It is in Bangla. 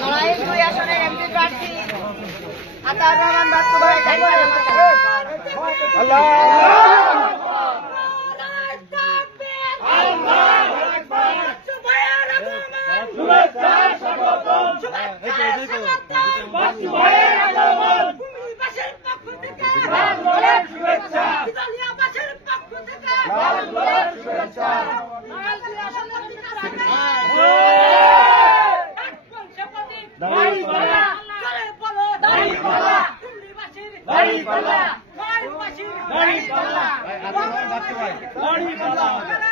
নড়াইল 2 আসনের এমপি প্রার্থী আতাউর রহমান বাচ্চু ভাই দাড়ি পাল্লা